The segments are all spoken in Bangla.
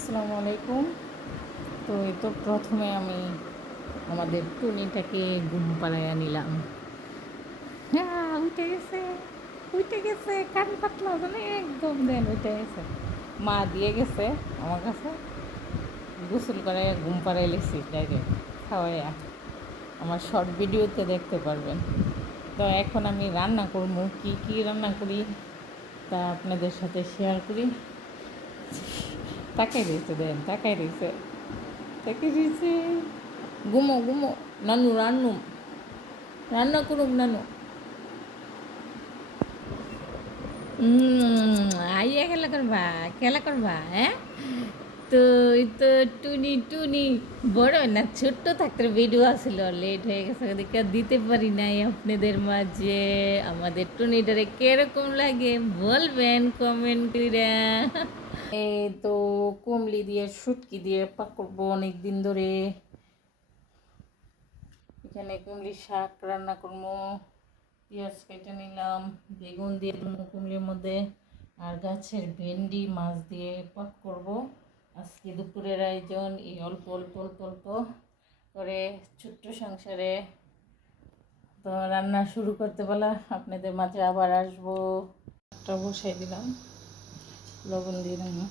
আসসালামু আলাইকুম। তো এই তো প্রথমে আমি আমাদের টুনিটাকে ঘুম পাড়াইয়া নিলাম। হ্যাঁ, উঠে গেছে, কান পাতলা হবে না একদম, দেন উঠে গেছে। মা দিয়ে গেছে আমার কাছে, গোসল করে ঘুম পাড়াই লেছি ডাইরেক্ট খাওয়াইয়া। আমার শর্ট ভিডিওতে দেখতে পারবেন। তো এখন আমি রান্না করবো, কি কি রান্না করি তা আপনাদের সাথে শেয়ার করি। তাকাই রয়েছে, দেন তাকাই রয়েছে, তাকাই রয়েছে। ঘুমো ঘুমো, নানু রান্নু, রান্না করুক নানু। আইয়া খেলা করবা হ্যাঁ। তো এই তো টুনি টুনি বড় না ছোট্ট থাকতে ভিডিও আসছিল, লেট হয়ে গেছে দেখে দিতে পারি নাই আপনাদের মাঝে। আমাদের টুনিটারে কিরকম লাগে বলবেন কমেন্ট করে। এই তো কুমলি দিয়ে শুটকি দিয়ে পাক করবো অনেক দিন ধরে। এখানে কুমড়ির শাক রান্না করবো, পেঁয়াজ কেটে নিলাম, বেগুন দিয়ে দেবো কুমড়ির মধ্যে, আর গাছের ভেন্ডি মাছ দিয়ে পাক করব। আজকে দুপুরের আয়োজন এই অল্প অল্প অল্প অল্প করে ছোট্ট সংসারে। তো রান্না শুরু করতে বলা আপনাদের মাঝে আবার আসবো। একটা বসাই দিলাম, লবণ দিয়ে দিলাম।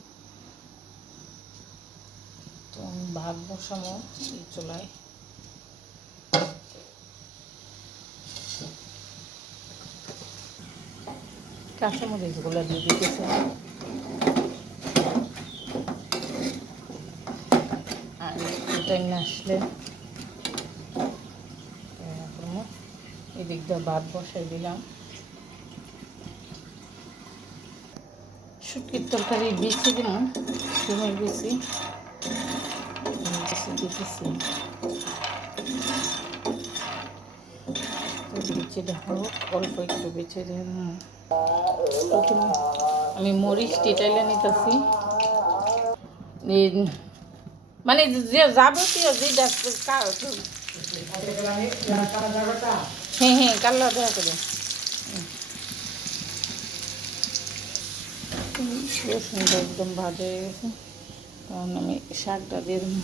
তো আমি ভাত বসাবো এই চুলায়। কাঁচামরিচগুলো দিয়ে দিতেছে, আর টাইম আসলে এদিক দিয়ে ভাত বসাই দিলাম। শুটকির তরকারি বেশি দিলাম, সময় বেশি দিতেছি। বেছে দেখো, অল্প একটু বেছে দিলাম। প্রথমে আমি মরিচ টেটাইলে নিতেছি, মানে যে যাবতীয় যেটা হ্যাঁ হ্যাঁ কাল্লা দেখা করি। রসুনটা একদম ভাজা হয়ে গেছে, তখন আমি শাকটা দিয়ে দেবো।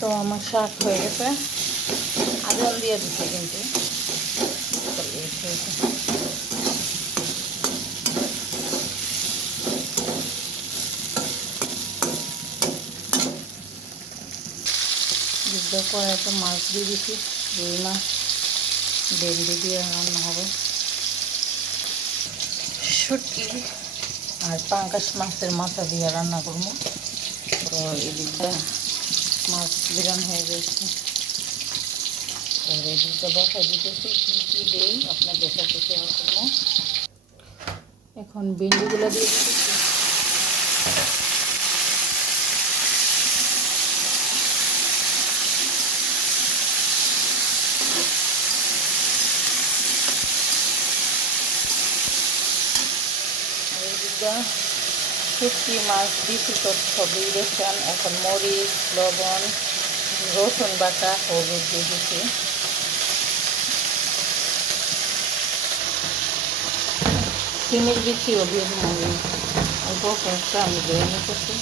তো আমার শাক হয়ে গেছে, আগুন দিয়ে দিচ্ছে কিন্তু যুদ্ধ করে একটা মাছ দিয়ে দিচ্ছি, রুই মাছ ভেন্ডি দিয়ে রান্না হবে। শুটকি আর পাঙ্গাস মাছের মাথা দিয়ে রান্না করবো। তো এদিকটা মাছ বিরান হয়ে গেছে, এদিকটা বসাই দিতেছি কী কী দিই আপনাদের সাথে শেয়ার করবো। এখন ভেন্ডিগুলো দিয়ে দিতেছি। শুটকি মাছ দিছি তো সবই দেখছেন। এখন মরিচ, লবণ, রসুন বাটা, হলুদ দিয়ে দিচ্ছি। সিমের বিচিও দিয়ে অল্প কয়েকটা আমি ধরে নিতেছি।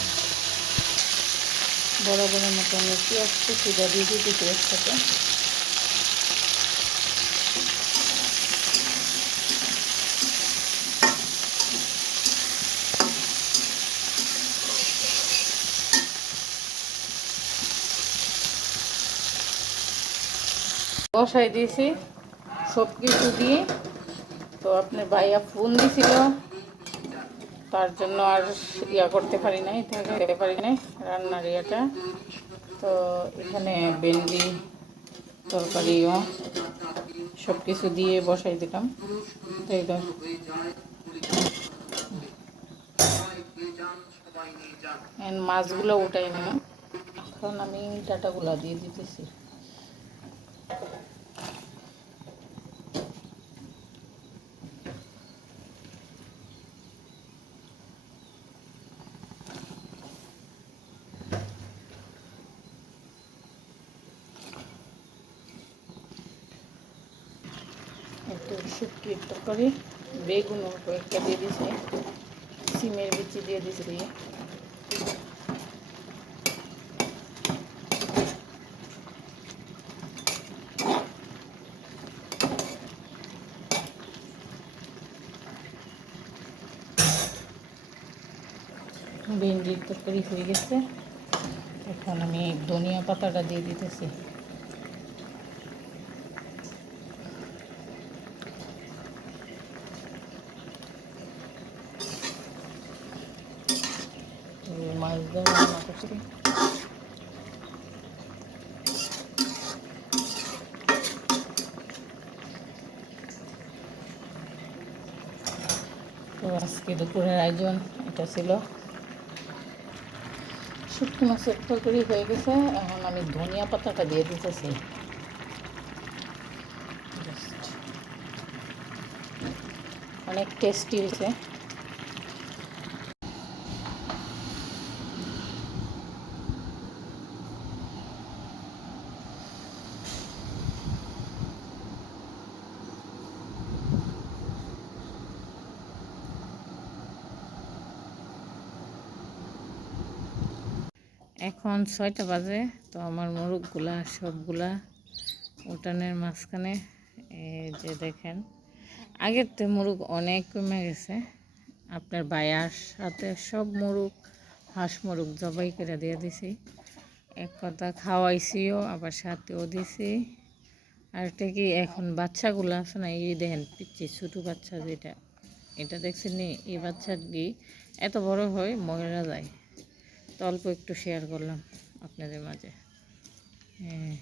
বড় বড় মতো আমি পেঁয়াজ কুচিটা দিয়ে দিতেছি একসাথে। বসাই দিয়েছি সব কিছু দিয়ে। তো আপনার ভাইয়া ফোন দিছিল, তার জন্য আর করতে পারি নাই, থাকতে পারি নাই রান্নার ইয়েটা। তো এখানে ভেন্ডি তরকারিও সব কিছু দিয়ে বসাই দিলাম। তাই তো মাছগুলো উঠাই নিলাম, এখন আমি ডাটাগুলা দিয়ে দিতেছি। শুটকির তরকারি, বেগুনও কয়েকটা দিয়ে দিছি, সিমের বিচি দিয়ে দিছি। ভেন্ডির তরকারি হয়ে গেছে, এখন আমি ধনিয়া পাতাটা দিয়ে দিতেছি। মাছ দিয়ে রান্না করছি। তো আজকে দুপুরের আয়োজন এটা ছিল। শুটকি মাছের তরকারি হয়ে গেছে, এখন আমি ধনিয়া পাতাটা দিয়ে দিতেছি। অনেক টেস্টি হয়েছে। এখন 6টা বাজে, তো আমার মোরগগুলা সবগুলা উঠানের মাঝখানে, এই যে দেখেন, আগের তো মোরগ অনেক কমে গেছে। আপনার বায়ার সাথে সব মোরগ, হাঁস মোরগ জবাই করে দিয়ে দিছি। এক কথা খাওয়াইছিও, আবার সাথেও দিছি। আর এটা কি এখন বাচ্চাগুলো আছে না, এই দেখেন পিচ্ছি ছোটো বাচ্চা যেটা, এটা দেখছেন নি, এই বাচ্চাটি এত বড় হয় মহিলা যায়। তো অল্প একটু শেয়ার করলাম আপনাদের মাঝে। হ্যাঁ।